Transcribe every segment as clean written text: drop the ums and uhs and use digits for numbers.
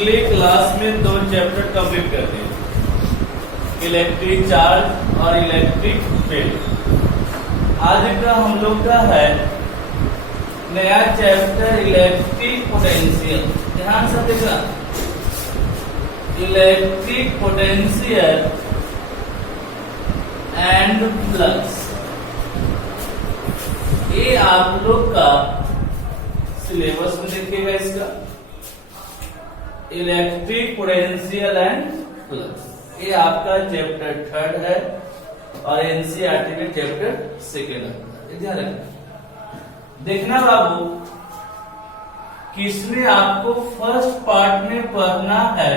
पिछले क्लास में दो चैप्टर कंप्लीट कर दिए, इलेक्ट्रिक चार्ज और इलेक्ट्रिक फील्ड। आज का हम लोग का है नया चैप्टर इलेक्ट्रिक पोटेंशियल। ध्यान से देखना, इलेक्ट्रिक पोटेंशियल एंड फ्लक्स। ये आप लोग का सिलेबस में देखिएगा इसका, इलेक्ट्रिक पोटेंशियल एंड फ्लक्स। ये आपका चैप्टर 3 है और एनसीईआरटी में चैप्टर 2 है। ध्यान रखना, देखना बाबू, किसने आपको फर्स्ट पार्ट में पढ़ना है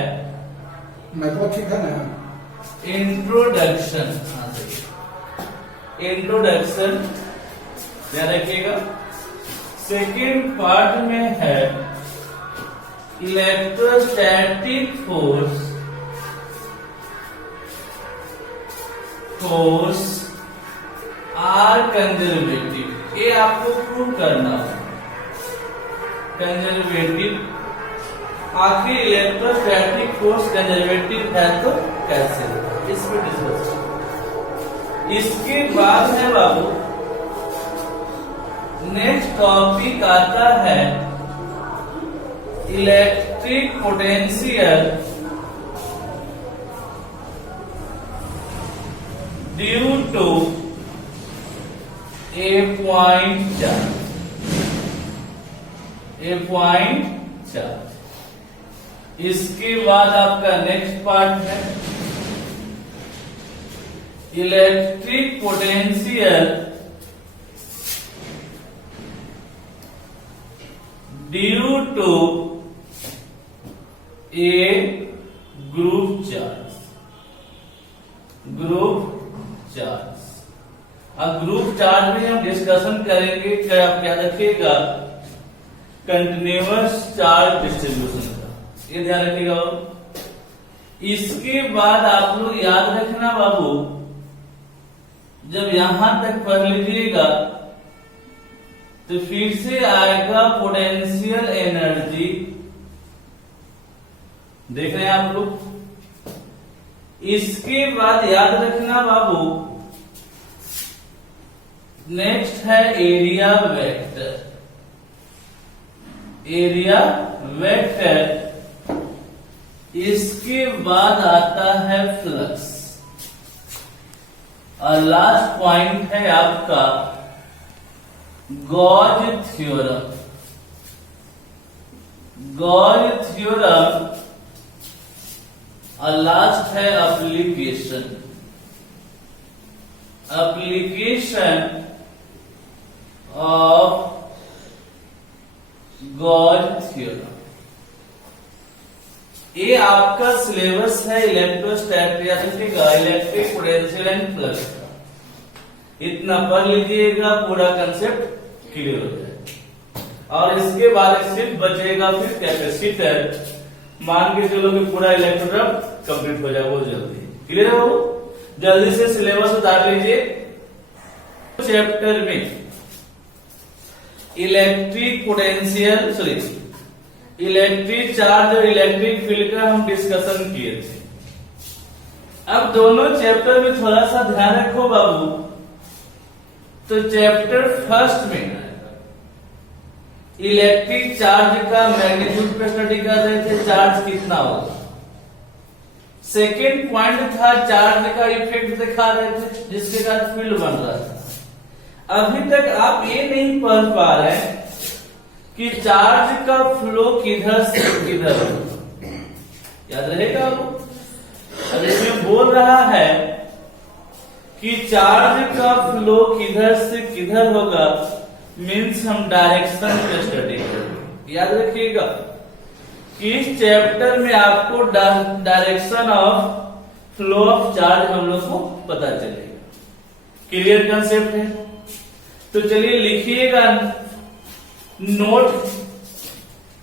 मैं तो ठीक है ना, इंट्रोडक्शन। इंट्रोडक्शन ध्यान रखिएगा। सेकेंड पार्ट में है इलेक्ट्रोस्टैटिक फोर्स आर कंजर्वेटिव। ये आपको प्रूव करना है, कंजर्वेटिव। आखिर इलेक्ट्रोस्टैटिक फोर्स कंजर्वेटिव है तो कैसे, इसमें डिस्कस। इसके बाद है बाबू, नेक्स्ट टॉपिक आता है electric potential due to a point charge. A point charge. इसके बाद आपका नेक्स्ट पार्ट है electric potential due to a group charge. Group charge. अब ग्रुप चार्ज में हम डिस्कशन करेंगे, क्या आप याद रखिएगा, कंटिन्यूअस चार्ज डिस्ट्रीब्यूशन का। ये ध्यान रखिएगा बाबू। इसके बाद आप लोग याद रखना बाबू, जब यहां तक पढ़ लीजिएगा तो फिर से आएगा पोटेंशियल एनर्जी। देख रहे हैं आप लोग। इसके बाद याद रखना बाबू, नेक्स्ट है एरिया वेक्टर। Area vector. इसके बाद आता है फ्लक्स और लास्ट पॉइंट है आपका गॉज थ्योरम। गॉज थ्योरम और लास्ट है application. Application of Gauss theorem. ये आपका सिलेबस है electrostatic, electric potential and flux का। इतना पढ़ लीजिएगा, पूरा कंसेप्ट क्लियर हो जाए। और इसके बाद सिर्फ बचेगा फिर कैपेसिटर। मान के चलो कि पूरा इलेक्ट्रोड्राम कंप्लीट हो जाए बहुत जल्दी। क्लियर है वो? जल्दी से सिलेबस उतार लीजिए। चैप्टर में इलेक्ट्रिक पोटेंशियल इलेक्ट्रिक चार्ज और इलेक्ट्रिक फील्ड का हम डिस्कशन किए थे। अब दोनों चैप्टर में थोड़ा सा ध्यान रखो बाबू। तो चैप्टर फर्स्ट में इलेक्ट्रिक चार्ज का मैग्नीट्यूड पे स्टडी कर रहे थे, चार्ज कितना होगा। सेकेंड पॉइंट था चार्ज का इफेक्ट दिखा रहे थे, जिसके साथ फील्ड बन रहा था। अभी तक आप ये नहीं पढ़ पा रहे हैं कि चार्ज का फ्लो किधर से किधर होगा। याद रहेगा वो? अब इसमें बोल रहा है कि चार्ज का फ्लो किधर से किधर होगा, मीन्स हम डायरेक्शन पे स्टडी करेंगे। याद रखिएगा कि इस चैप्टर में आपको direction of flow of charge हम लोग को पता चलेगा। क्लियर कंसेप्ट है? तो चलिए लिखिएगा नोट।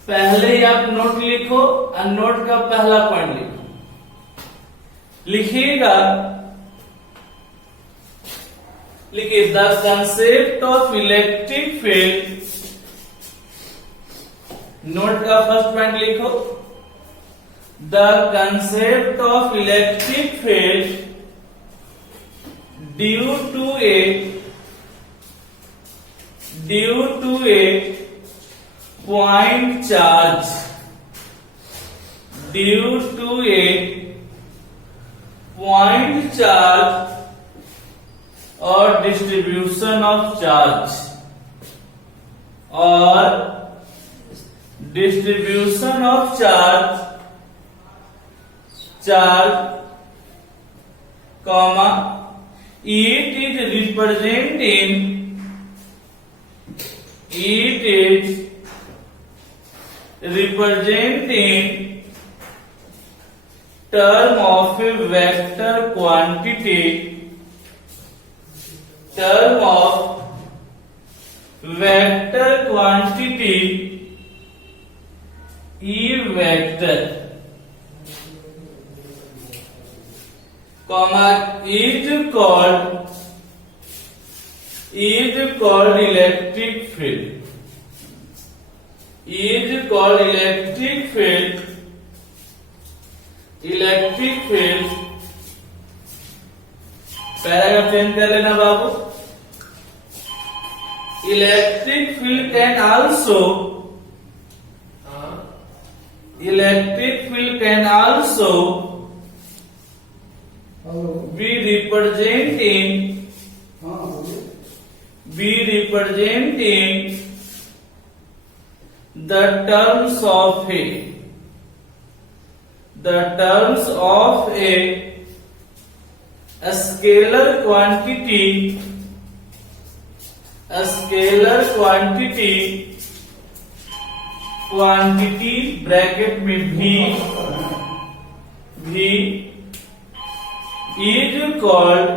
पहले ही आप नोट लिखो और नोट का पहला पॉइंट लिखो। लिखिएगा, लिखिए the concept of electric field. Note का फर्स्ट पॉइंट लिखो, the concept of electric field due to a point charge, due to a point charge or distribution of charge, or distribution of charge, comma, it is representing term of a vector quantity, E vector, comma, is called electric field, paragraph change कर लेना बाबू। Electric field can also hello be representing हाँ बोलिए the terms of a scalar quantity bracket में v is called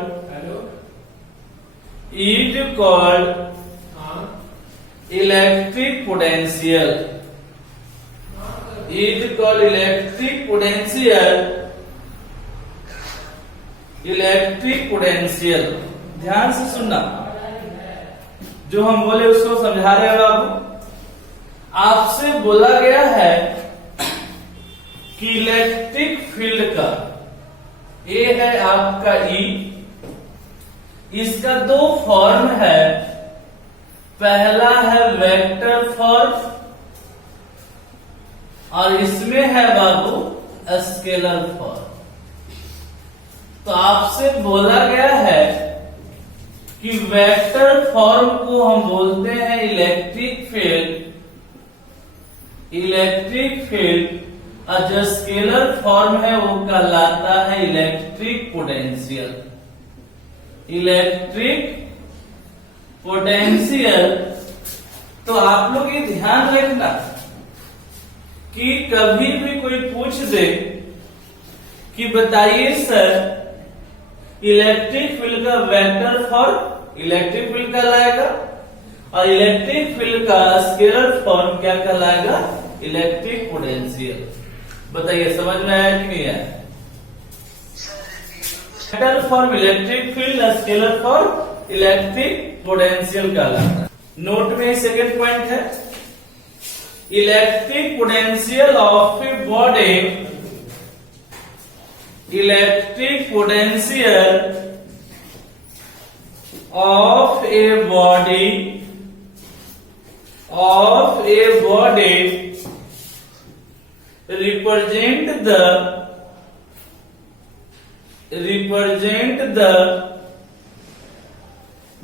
electric potential, ध्यान से सुनना, जो हम बोले उसको समझा रहे हैं बाबू। आपसे बोला गया है कि इलेक्ट्रिक फील्ड का ए है आपका ई, इसका दो फॉर्म है, पहला है वेक्टर फॉर्म और इसमें है बाबू स्केलर फॉर्म। तो आपसे बोला गया है कि वेक्टर फॉर्म को हम बोलते हैं इलेक्ट्रिक फील्ड और जो स्केलर फॉर्म है वो कहलाता है इलेक्ट्रिक पोटेंशियल। तो आप लोग ये ध्यान रखना कि कभी भी कोई पूछ दे कि बताइए सर इलेक्ट्रिक फील्ड का वेक्टर फॉर्म इलेक्ट्रिक फील्ड कहलाएगा और इलेक्ट्रिक फील्ड का स्केलर फॉर्म क्या कहलाएगा, इलेक्ट्रिक पोटेंशियल। बताइए समझ में आया कि नहीं आया? Vector form electric field, scalar form electric potential कहलाता है। नोट में सेकंड पॉइंट है, electric potential of a body, electric potential of a body represent the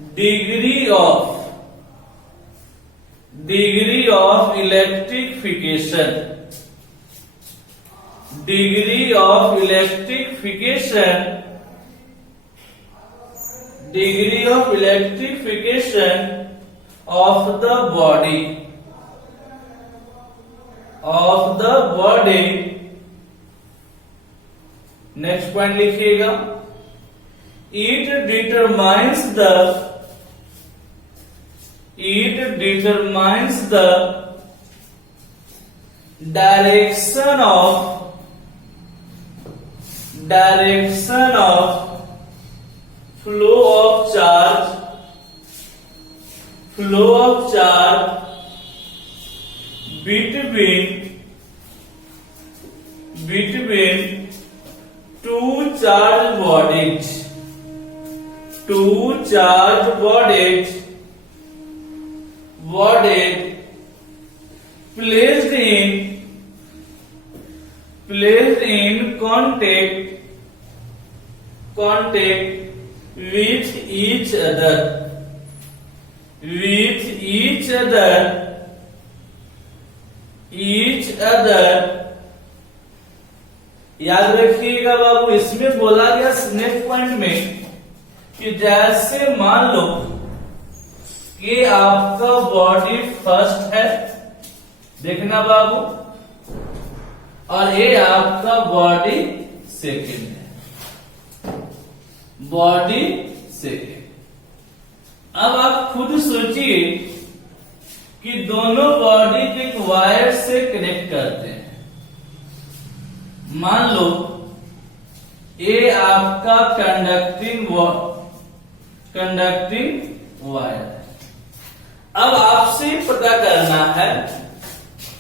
degree of electrification, of the body, next point लिखिएगा, it determines the direction of flow of charge between two charged bodies. Two charged bodies placed in contact with each other. याद रखिएगा बाबू, इसमें बोला गया next point में कि जैसे मान लो कि आपका बॉडी फर्स्ट है, देखना बाबू, और ये आपका बॉडी सेकंड है, बॉडी सेकंड। अब आप खुद सोचिए कि दोनों बॉडी को एक वायर से कनेक्ट करते हैं। मान लो ये आपका कंडक्टिंग वायर है। अब आपसे पता करना है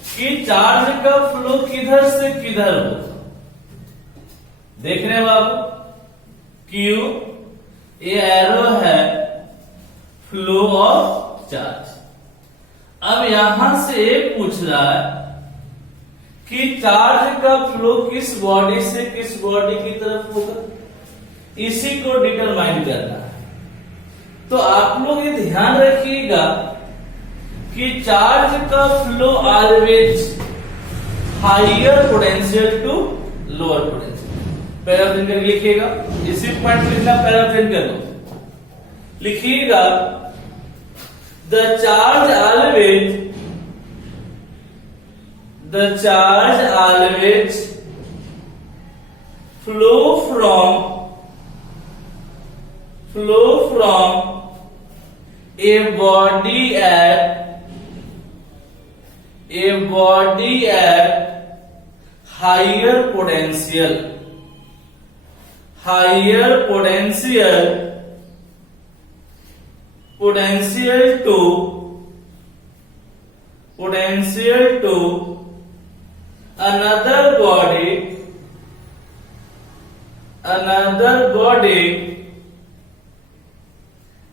कि चार्ज का फ्लो किधर से किधर होगा। देखने बाबू, क्यू ये एरो है फ्लो ऑफ चार्ज। अब यहां से एक पूछ रहा है कि चार्ज का फ्लो किस बॉडी से किस बॉडी की तरफ होगा, इसी को डिटरमाइन करना है। तो आप लोग ये ध्यान रखिएगा कि चार्ज का flow always higher potential to lower potential. Paraphrase करके लिखिएगा, इसी पॉइंट लिखना, पैराफ्रेम कर लो, लिखिएगा the charge always flow from a body at higher potential to another body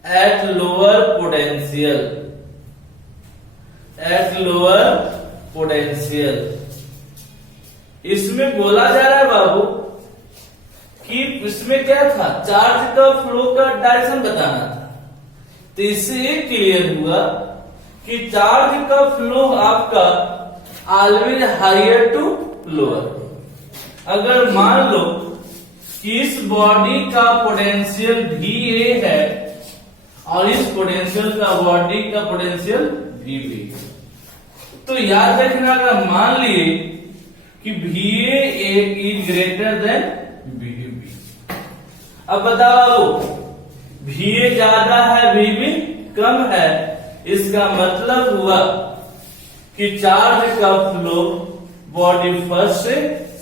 at lower potential। इसमें बोला जा रहा है बाबू कि इसमें क्या था, चार्ज का फ्लो का डायरेक्शन बताना था। तो इससे ये क्लियर हुआ कि चार्ज का फ्लो आपका ऑलवेज हाइयर टू लोअर। अगर मान लो कि इस बॉडी का पोटेंशियल VA है और इस पोटेंशियल का बॉडी का पोटेंशियल VB है, तो याद रखना, अगर मान लिए कि VA is greater than VB, अब बताओ VA ज्यादा है VB कम है, इसका मतलब हुआ कि चार्ज का फ्लो बॉडी फर्स्ट से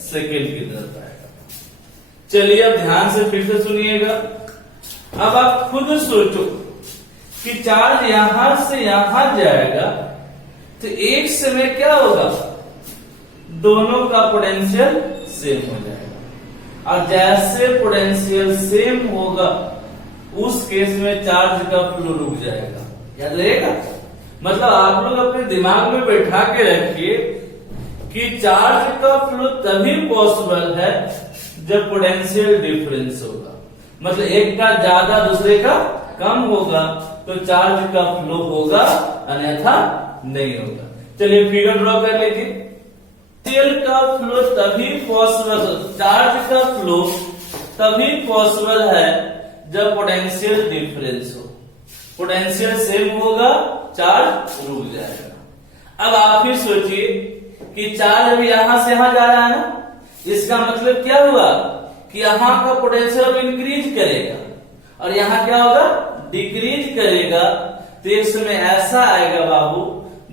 सेकेंड की तरफ आएगा। चलिए अब ध्यान से फिर से सुनिएगा। अब आप खुद सोचो कि चार्ज यहां से यहां जाएगा तो एक समय क्या होगा, दोनों का पोटेंशियल सेम हो जाएगा, और जैसे पोटेंशियल सेम होगा उस केस में चार्ज का फ्लो रुक जाएगा। याद रहेगा, मतलब आप लोग अपने दिमाग में बैठा के रखिए कि चार्ज का फ्लो तभी पॉसिबल है जब पोटेंशियल डिफरेंस होगा, मतलब एक का ज्यादा दूसरे का कम होगा तो चार्ज का फ्लो होगा, अन्यथा नहीं होगा। चलिए फिगर ड्रॉ कर लीजिए। पोटेंशियल का फ्लो तभी पॉसिबल, चार्ज का फ्लो तभी पॉसिबल है जब पोटेंशियल डिफरेंस हो, पोटेंशियल सेम होगा, चार्ज रुक जाएगा। अब आप फिर सोचिए कि चार्ज अभी यहां से यहां जा रहा है ना, इसका मतलब क्या हुआ कि यहां का पोटेंशियल अब इंक्रीज करेगा और यहां क्या होगा, डिक्रीज करेगा। तो एक समय ऐसा आएगा बाबू,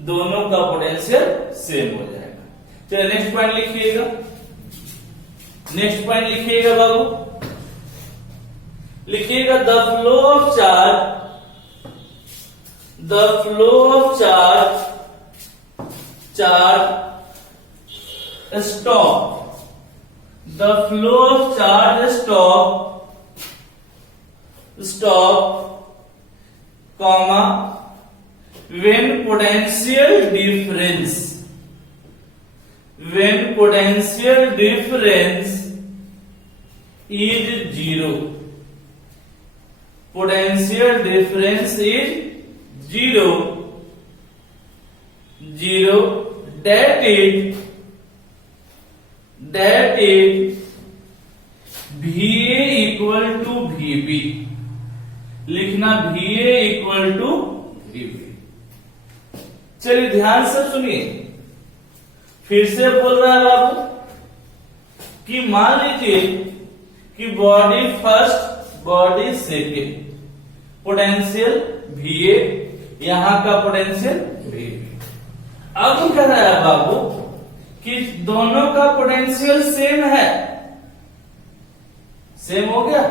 दोनों का पोटेंशियल सेम हो जाएगा। चलिए नेक्स्ट पॉइंट लिखिएगा, नेक्स्ट पॉइंट लिखिएगा बाबू, लिखिएगा the flow of charge stop the flow of charge stop comma when potential difference is zero. Potential difference is zero. That is VA equal to VB. लिखना VA equal to VB. चलिए ध्यान से सुनिए, फिर से बोल रहा है बाबू कि मान लीजिए कि body first body second, potential VA, यहां का पोटेंशियल VB। अब कह रहा है बाबू कि दोनों का पोटेंशियल सेम है, सेम हो गया।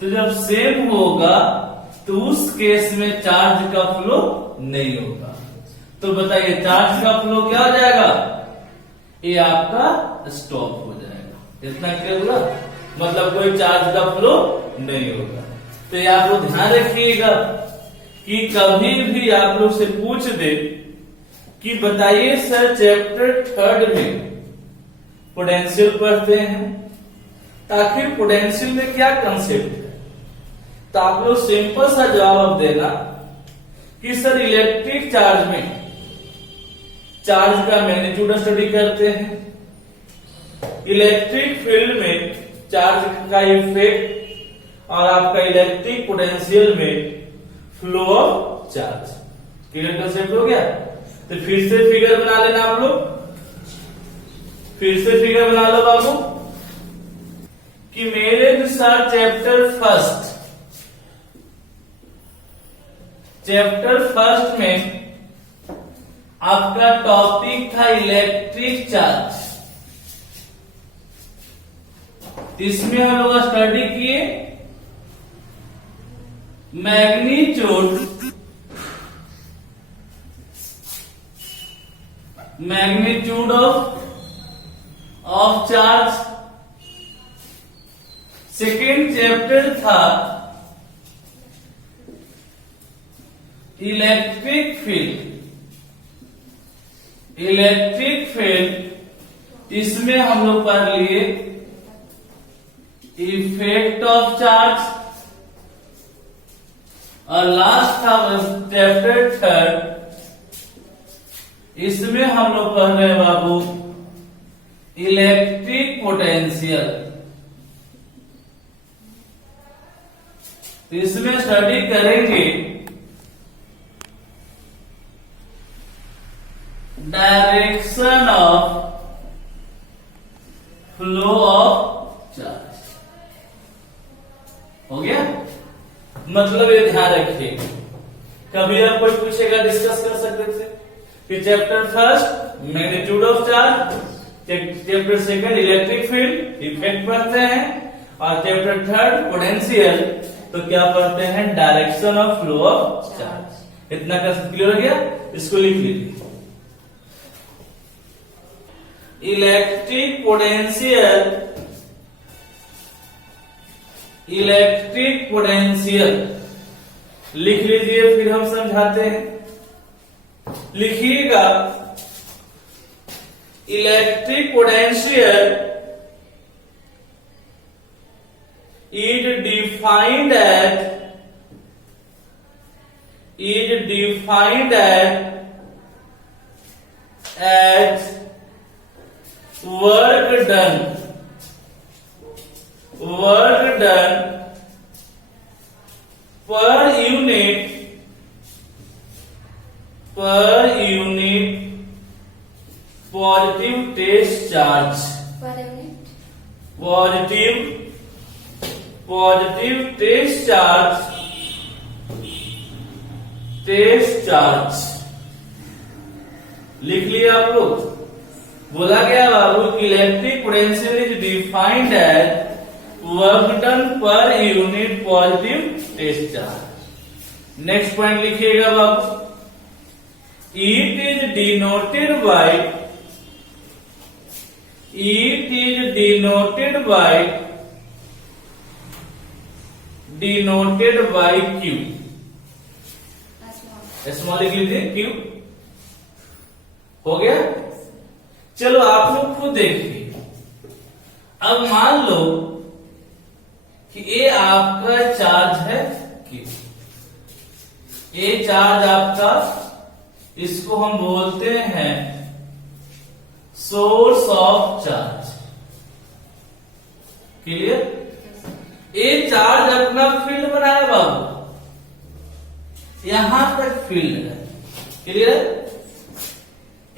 तो जब सेम होगा तो उस केस में चार्ज का फ्लो नहीं होगा। तो बताइए चार्ज का फ्लो क्या हो जाएगा? ये आपका स्टॉप हो जाएगा। इतना क्लियर हुआ? मतलब कोई चार्ज का फ्लो नहीं होगा। तो ये आप लोग ध्यान रखिएगा कि कभी भी आप लोग से पूछ दे कि बताइए सर चैप्टर 3 में पोटेंशियल पढ़ते हैं, ताकि पोटेंशियल में क्या कंसेप्ट है, तो आप लोग सिंपल सा जवाब देना कि सर इलेक्ट्रिक चार्ज में चार्ज का मैग्नीट्यूड स्टडी करते हैं, इलेक्ट्रिक फील्ड में चार्ज का इफेक्ट, और आपका इलेक्ट्रिक पोटेंशियल में flow of charge. Clear concept हो गया? तो फिर से फिगर बना लेना आप लोग, फिर से फिगर बना लो बाबू कि मेरे अनुसार चैप्टर फर्स्ट में आपका टॉपिक था इलेक्ट्रिक चार्ज। इसमें हम लोग स्टडी किए magnitude of charge. Second chapter था इलेक्ट्रिक फील्ड। इसमें हम लोग पढ़ लिए इफेक्ट ऑफ चार्ज, और लास्ट था चैप्टर 3, इसमें हम लोग पढ़ रहे हैं बाबू इलेक्ट्रिक पोटेंशियल। इसमें स्टडी करेंगे direction of flow of charge. हो गया? मतलब ये ध्यान रखिए, कभी आप कोई पूछेगा डिस्कस कर सकते थे कि chapter 1 magnitude of charge, chapter 2 electric field effect पढ़ते हैं, और चैप्टर 3 पोटेंशियल तो क्या पढ़ते हैं? Direction of flow of charge. इतना कंसेप्ट क्लियर हो गया? इसको लिख लीजिए, इलेक्ट्रिक पोटेंशियल लिख लीजिए, फिर हम समझाते हैं। लिखिएगा electric potential is defined as work done per unit positive test charge, positive test charge लिख लिया आप लोग। बोला गया बाबू कि electric potential is defined as work done per unit positive test charge. Next point लिखिएगा बाबू, it is denoted by It is denoted by Q। Small लिख लीजिए Q। हो गया। चलो आप लोग खुद देखिए। अब मान लो कि ये आपका चार्ज है Q। ये चार्ज आपका, इसको हम बोलते हैं सोर्स ऑफ चार्ज। क्लियर? ये चार्ज अपना फील्ड बनाया बाबू, यहां तक फील्ड है। क्लियर?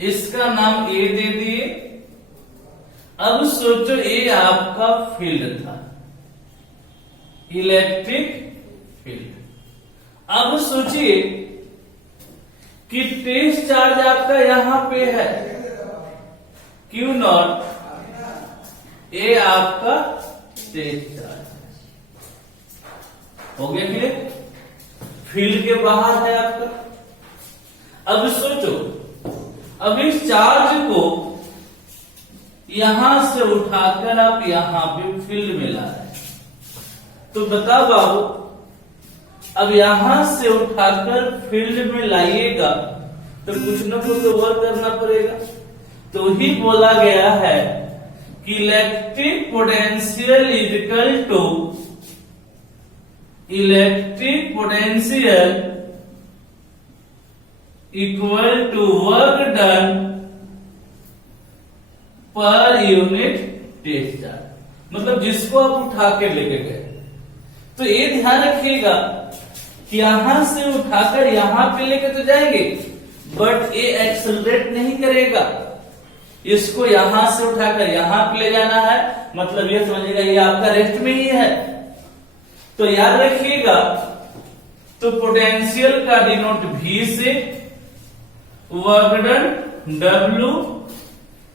इसका नाम ए दे दिए। अब सोचो ये आपका फील्ड था, इलेक्ट्रिक फील्ड। अब सोचिए कि टेस्ट चार्ज आपका यहां पे है Q नॉट, ये आपका टेस्ट चार्ज हो गया। क्लियर? फील्ड के बाहर है आपका। अब सोचो, अब इस चार्ज को यहां से उठाकर आप यहां पे फील्ड में ला रहे हैं, तो बताओ बाबू, अब यहां से उठाकर फील्ड में लाइएगा तो कुछ न कुछ तो वर्क करना पड़ेगा। तो ही बोला गया है कि electric potential is equal to work done per unit test charge. मतलब जिसको आप उठा के लेके गए, तो ये ध्यान रखिएगा कि यहां से उठाकर यहां पे लेके तो जाएंगे, बट ये एक्सेलरेट नहीं करेगा। इसको यहां से उठाकर यहां पे ले जाना है, मतलब ये समझिएगा ये आपका रेस्ट में ही है। तो याद रखिएगा, तो पोटेंशियल का डिनोट V से, वर्क डन W,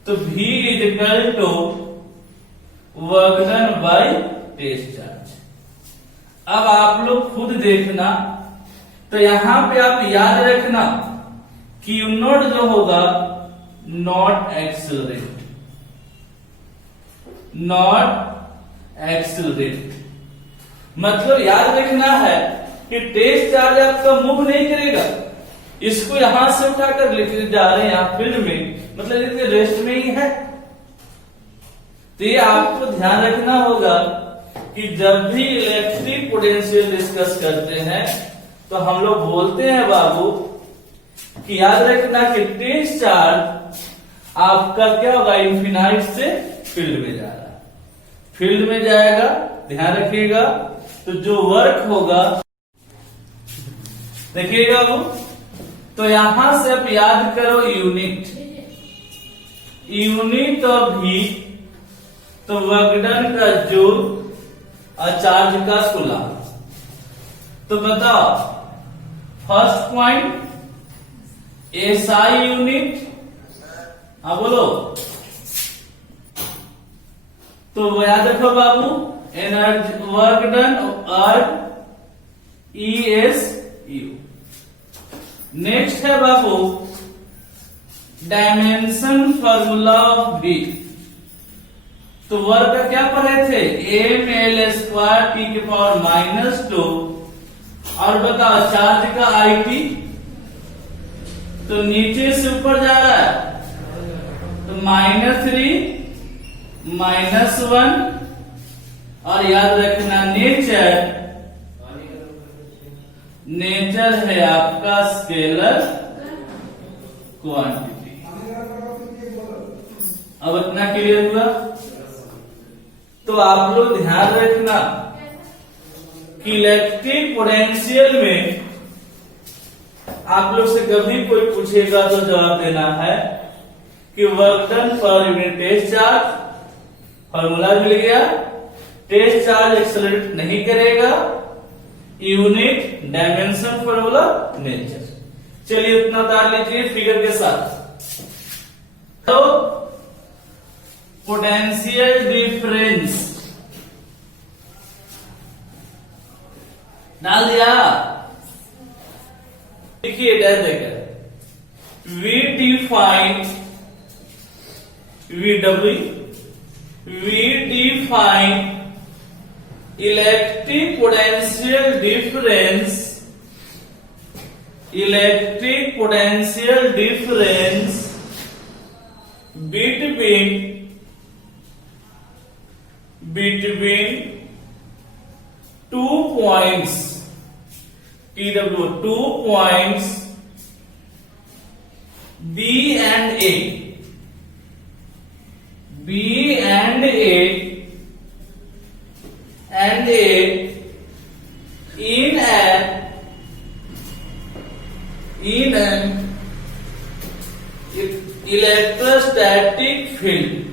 तो V is equal to work done by test charge. अब आप लोग खुद देखना, तो यहां पे आप याद रखना कि Q नॉट जो होगा नॉट एक्सेलरेट। मतलब याद रखना है कि टेस्ट चार्ज आपका मूव नहीं करेगा। इसको यहां से उठाकर लेके जा रहे हैं आप फील्ड में, मतलब ये रेस्ट में ही है। तो ये आपको ध्यान रखना होगा कि जब भी इलेक्ट्रिक पोटेंशियल डिस्कस करते हैं तो हम लोग बोलते हैं बाबू कि याद रखना कि टेस्ट चार्ज आपका क्या होगा, इन्फिनाइट से फील्ड में जा रहा है, फील्ड में जाएगा। ध्यान रखिएगा। तो जो वर्क होगा, देखिएगा वो, तो यहां से आप याद करो यूनिट ऑफ V, तो वर्क डन का जूल और चार्ज का कूलम। तो बताओ, फर्स्ट पॉइंट SI यूनिट, हाँ बोलो। तो वो याद रखो बाबू, एनर्जी वर्क डन और ESU। नेक्स्ट है बाबू डायमेंशन फॉर्मूला ऑफ V। तो वर्क का क्या पढ़े थे, ml² T⁻⁻²। और बताओ चार्ज का IT, तो नीचे से ऊपर जा रहा है, तो -3 -1। और याद रखना नेचर है आपका स्केलर क्वांटिटी। अब इतना क्लियर हुआ? तो आप लोग ध्यान रखना कि इलेक्ट्रिक पोटेंशियल में आप लोग से कभी कोई पूछेगा तो जवाब देना है कि work done per unit test charge, formula मिल गया। टेस्ट चार्ज एक्सेलरेट नहीं करेगा, यूनिट डायमेंशन फॉर्मूला नेचर। चलिए उतना उतार लीजिए फिगर के साथ। तो पोटेंशियल डिफरेंस डाल दिया। देखिए डर देकर V define VW we define electric potential difference between 2 points TW, 2 points B and A in an electrostatic field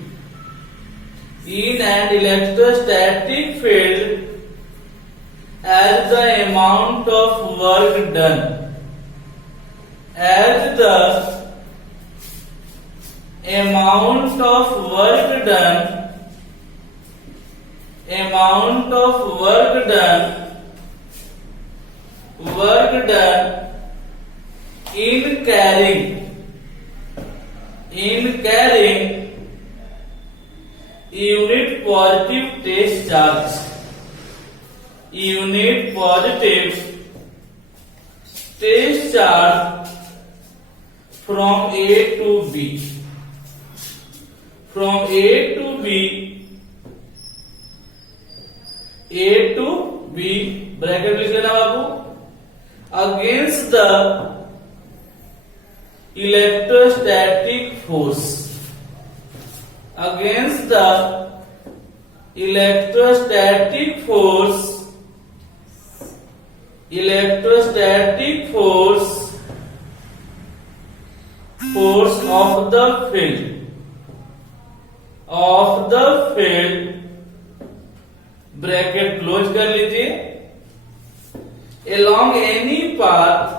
as the amount of work done in carrying unit positive test charge from A to B bracket लिख लेना बाबू against the electrostatic force of the field bracket close कर लीजिए along any path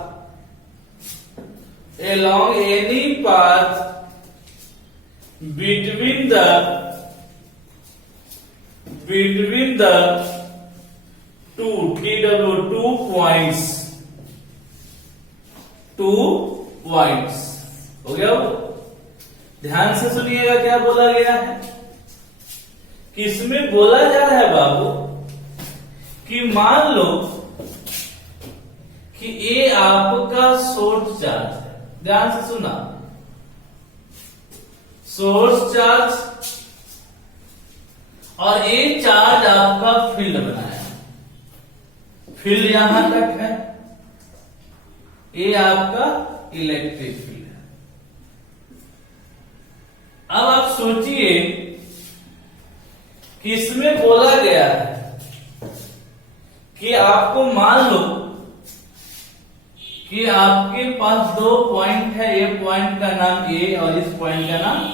between the two points हो गया वो। ध्यान से सुनिएगा क्या बोला गया है। किसमें बोला जा रहा है बाबू कि मान लो कि ये आपका सोर्स चार्ज है। ध्यान से सुना, सोर्स चार्ज और ये चार्ज आपका फील्ड बनाया। फील्ड यहां तक है, ये आपका इलेक्ट्रिक फील्ड है। अब आप सोचिए कि इसमें बोला गया है कि आपको मान लो कि आपके पास 2 पॉइंट है, ये पॉइंट का नाम ए और इस पॉइंट का नाम बी।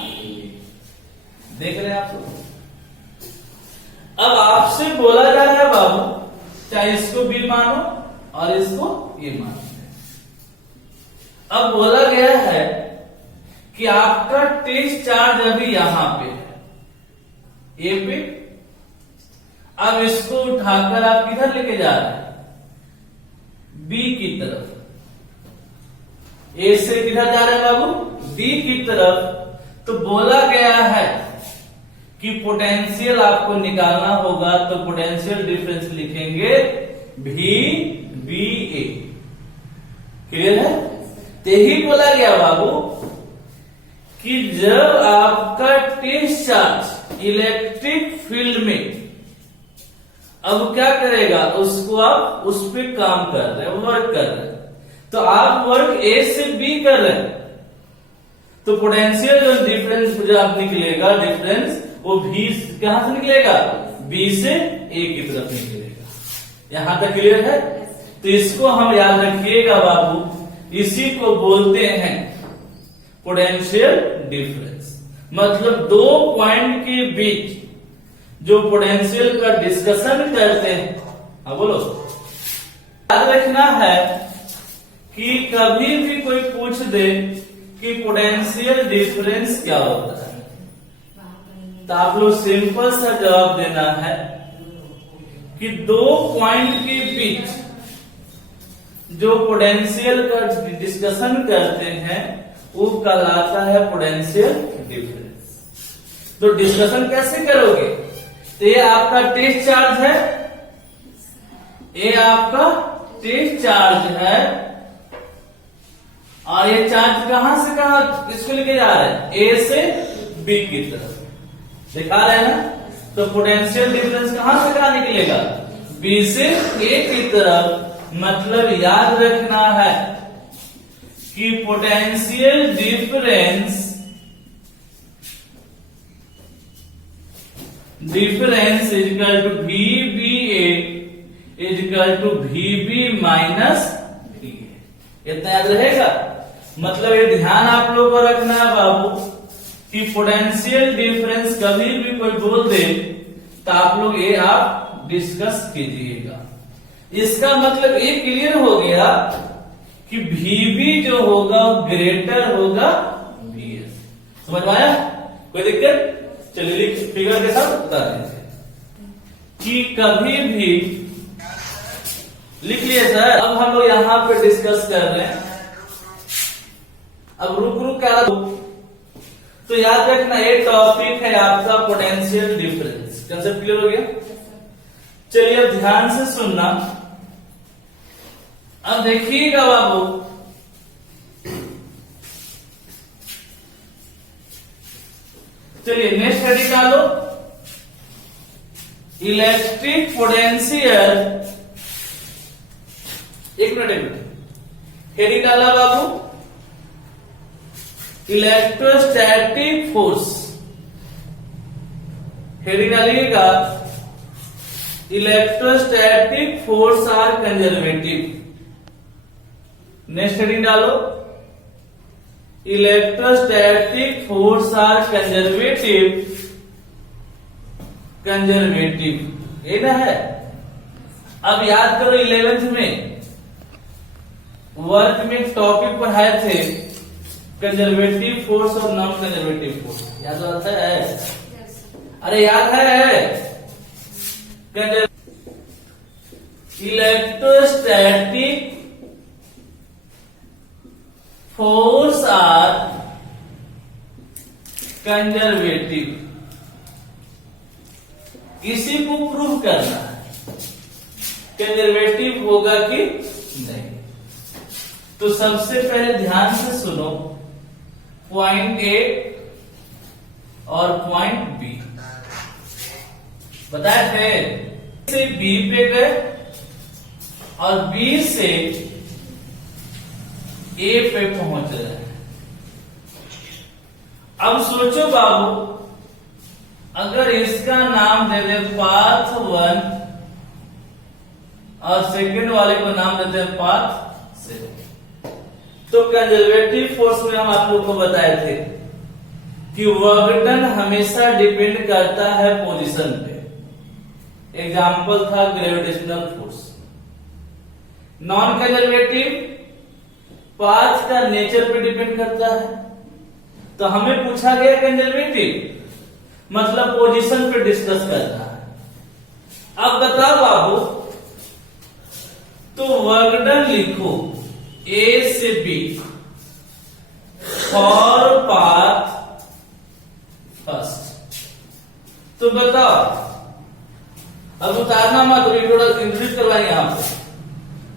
देख रहे हैं आप लोग। अब आपसे बोला जा रहा है बाबू चाहे इसको बी मानो और इसको ए मानो। अब बोला गया है कि आपका टेस्ट चार्ज अभी यहां पे है ए पे। अब इसको उठाकर आप किधर लेके जा रहे हैं? बी की तरफ। ए से किधर जा रहे हैं बाबू? बी की तरफ। तो बोला गया है कि पोटेंशियल आपको निकालना होगा, तो पोटेंशियल डिफरेंस लिखेंगे भी बी ए। क्लियर है? तो यही बोला गया बाबू कि जब आपका टेस्ट चार्ज इलेक्ट्रिक फील्ड में अब क्या करेगा, उसको आप उस पे काम कर रहे हैं, वर्क कर रहे हैं। तो आप वर्क ए से बी कर रहे हैं, तो पोटेंशियल जो डिफरेंस जो आप निकलेगा डिफरेंस वो भी कहां से निकलेगा? बी से ए की तरफ निकलेगा। यहां तक क्लियर है? तो इसको हम याद रखिएगा बाबू, इसी को बोलते हैं पोटेंशियल डिफरेंस। मतलब 2 पॉइंट के बीच जो पोटेंशियल का डिस्कशन करते हैं। हाँ बोलो। याद रखना है कि कभी भी कोई पूछ दे कि पोटेंशियल डिफरेंस क्या होता है, तो आप लोग सिंपल सा जवाब देना है कि 2 पॉइंट के बीच जो पोटेंशियल का डिस्कशन करते हैं वो कहलाता है पोटेंशियल डिफरेंस। तो डिस्कशन कैसे करोगे? तो ये आपका टेस्ट चार्ज है, ये आपका टेस्ट चार्ज है, और ये चार्ज कहां से कहां इसको लेके जा रहा है? ए से बी की तरफ दिखा रहे हैं ना। तो पोटेंशियल डिफरेंस कहां से कहां निकलेगा? बी से ए की तरफ। मतलब याद रखना है कि potential difference is equal to V B A is equal to V B minus V A. इतना याद रहेगा। मतलब ये ध्यान आप लोग को रखना है बाबू कि पोटेंशियल डिफरेंस कभी भी कोई बोल दे तो आप लोग ये आप डिस्कस कीजिएगा। इसका मतलब ये क्लियर हो गया कि VB जो होगा ग्रेटर होगा VS। समझ में आया? कोई दिक्कत? चलिए फिगर के साथ बता दीजिए कि कभी भी लिख लिए सर। अब हम लोग यहां पे डिस्कस कर रहे हैं। अब रुक क्या तो याद रखना ये टॉपिक है आपका पोटेंशियल डिफरेंस। कंसेप्ट क्लियर हो गया? चलिए अब ध्यान से सुनना। अब देखिएगा बाबू, चलिए नेक्स्ट हेडिंग डालो, इलेक्ट्रिक पोटेंशियल। एक मिनट हेडिंग डाला बाबू, इलेक्ट्रोस्टैटिक फोर्स। हेडिंग डालिएगा, electrostatic force are conservative. Next heading डालो, इलेक्ट्रोस्टैटिक फोर्स आर कंजर्वेटिव ये ना है। अब याद करो 11th में वर्क में टॉपिक पढ़ाए थे कंजर्वेटिव फोर्स और नॉन कंजर्वेटिव फोर्स। याद आता है? अरे याद है? Electrostatic force are conservative. इसी को प्रूव करना है कंजर्वेटिव होगा कि नहीं। तो सबसे पहले ध्यान से सुनो, पॉइंट ए और पॉइंट बी बताए थे। से बी पे गए और बी से ए पे पहुंच रहे हैं। अब सोचो बाबू, अगर इसका नाम दे दे पाथ 1 और सेकंड वाले को नाम देते हैं पाथ 0, तो कंजर्वेटिव फोर्स में हम आप लोग को बताए थे कि वर्क डन हमेशा डिपेंड करता है पोजीशन पे। एग्जाम्पल था gravitational force. Non conservative path का नेचर पे डिपेंड करता है। तो हमें पूछा गया कंजर्वेटिव मतलब पोजीशन पे डिस्कस करना है। अब बताओ बाबू, तो वर्क डन लिखो ए से बी फॉर पाथ फर्स्ट। तो बताओ, अब उतारना मत, इंट्रोड्यूस करवाएंगे यहां पे।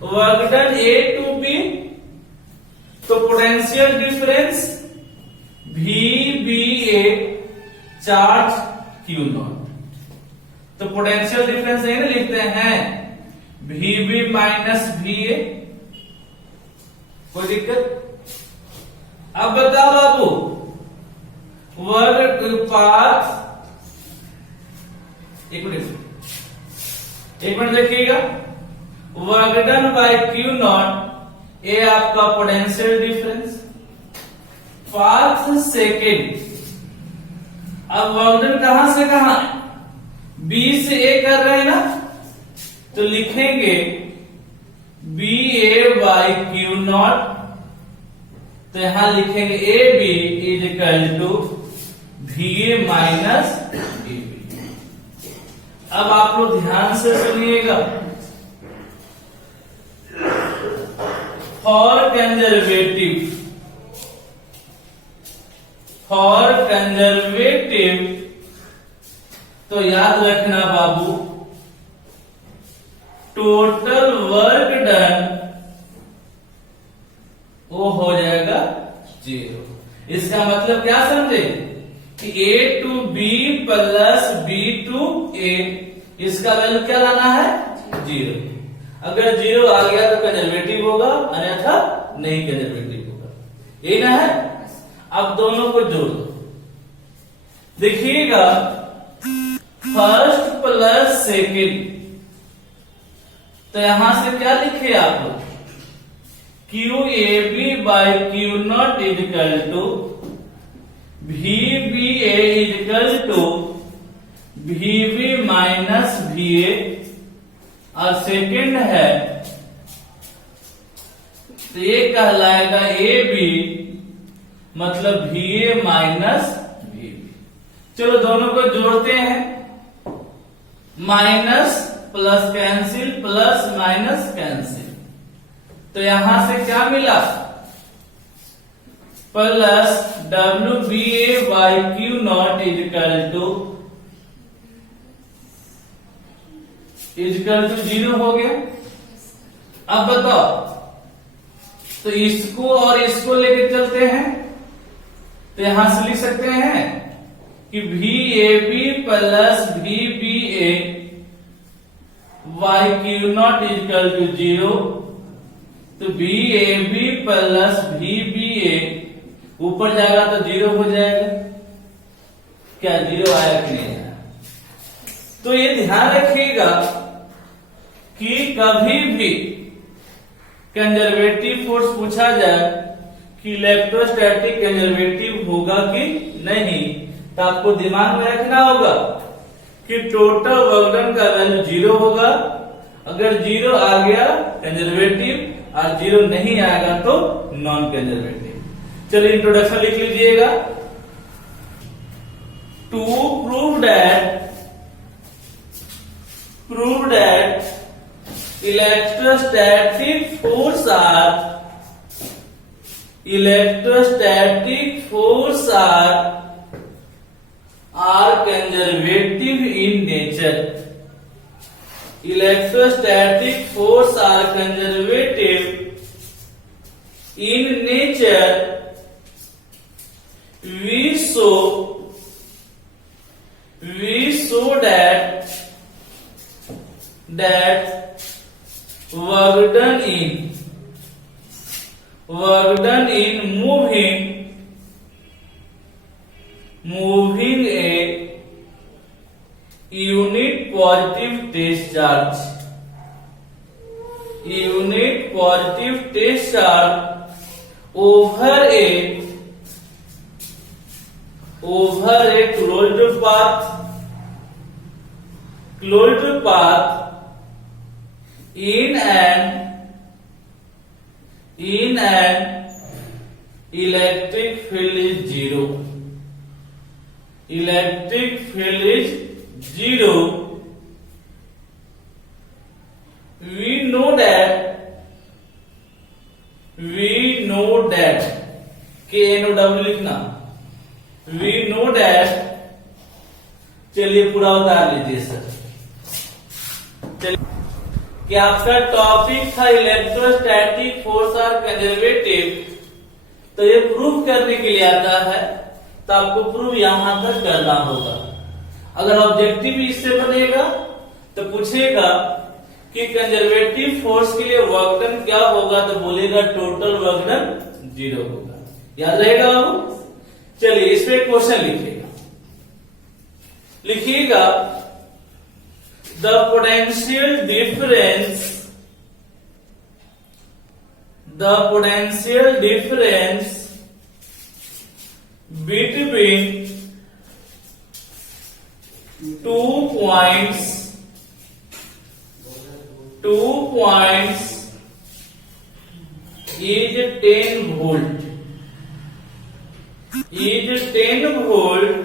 Work done A to B, तो potential difference VBA charge Q0। तो पोटेंशियल डिफरेंस यही ना लिखते हैं VB माइनस VA। कोई दिक्कत? अब बताओ बाबू, वर्क पाथ, एक मिनट देखिएगा, वर्क डन बाय Q0 ये आपका पोटेंशियल डिफरेंस। पाथ सेकेंड, अब वर्क डन कहां से कहां? बी से ए कर रहे हैं ना, तो लिखेंगे BA बाई Q0। तो यहां लिखेंगे AB is equal to VA minus AB। अब आप लोग ध्यान से सुनिएगा, फॉर कंजर्वेटिव तो याद रखना बाबू, टोटल वर्क डन वो हो जाएगा 0। इसका मतलब क्या समझे कि A to B plus B to A, इसका वैल्यू क्या लाना है 0। अगर 0 आ गया तो कंजर्वेटिव होगा, अन्यथा नहीं कंजर्वेटिव होगा। यही ना है। अब दोनों को जोड़ दो, देखिएगा फर्स्ट प्लस सेकेंड, तो यहां से क्या लिखे आप लोग, Q A B by Q naught equal to V B A equal to V B minus V A, और सेकेंड है तो ये कहलाएगा ए बी मतलब V A minus V B. चलो दोनों को जोड़ते हैं, minus plus cancel plus minus cancel, तो यहां से क्या मिला, plus W B A by Q naught equal to 0 हो गया। अब बताओ, तो इसको और इसको लेके चलते हैं, तो यहां से लिख सकते हैं कि V A B plus V B A by Q naught equal to 0, तो V A B plus V B A ऊपर जाएगा तो 0 हो जाएगा। क्या 0 आया कि नहीं आया? तो ये ध्यान रखिएगा कि कभी भी कंजर्वेटिव फोर्स पूछा जाए कि इलेक्ट्रोस्टैटिक कंजर्वेटिव होगा कि नहीं, तो आपको दिमाग में रखना होगा कि टोटल वर्क डन का वैल्यू 0 होगा। अगर 0 आ गया कंजर्वेटिव और 0 नहीं आएगा तो नॉन कंजर्वेटिव। चलिए इंट्रोडक्शन लिख लीजिएगा। To prove that electrostatic force are conservative in nature. Electrostatic force are conservative in nature. We show that work done in moving a unit positive test charge over a closed path in an electric field is 0. Electric field is 0. We know that KNOW लिखना। We know that, चलिए पूरा उतार लीजिए sir. चलिए कि आपका topic था electrostatic force are conservative, तो ये प्रूफ करने के लिए आता है, तो आपको प्रूफ यहां तक करना होगा। अगर ऑब्जेक्टिव इससे बनेगा तो पूछेगा कि कंजर्वेटिव फोर्स के लिए वर्क डन क्या होगा, तो बोलेगा टोटल वर्क डन 0 होगा। याद रहेगा बाबू। चलिए इस पे क्वेश्चन लिखिएगा the potential difference between 2 points is 10 volt.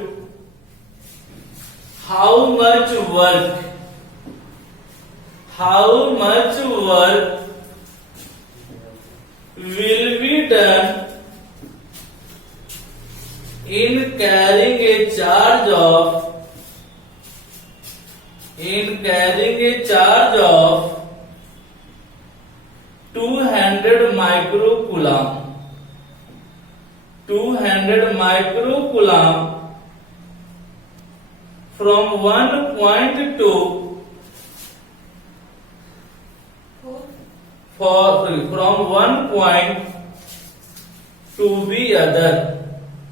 How much work will be done in carrying a charge of in carrying a charge of 200 microcoulomb. 200 microcoulomb from one point to from one point to the other,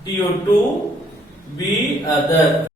to be other.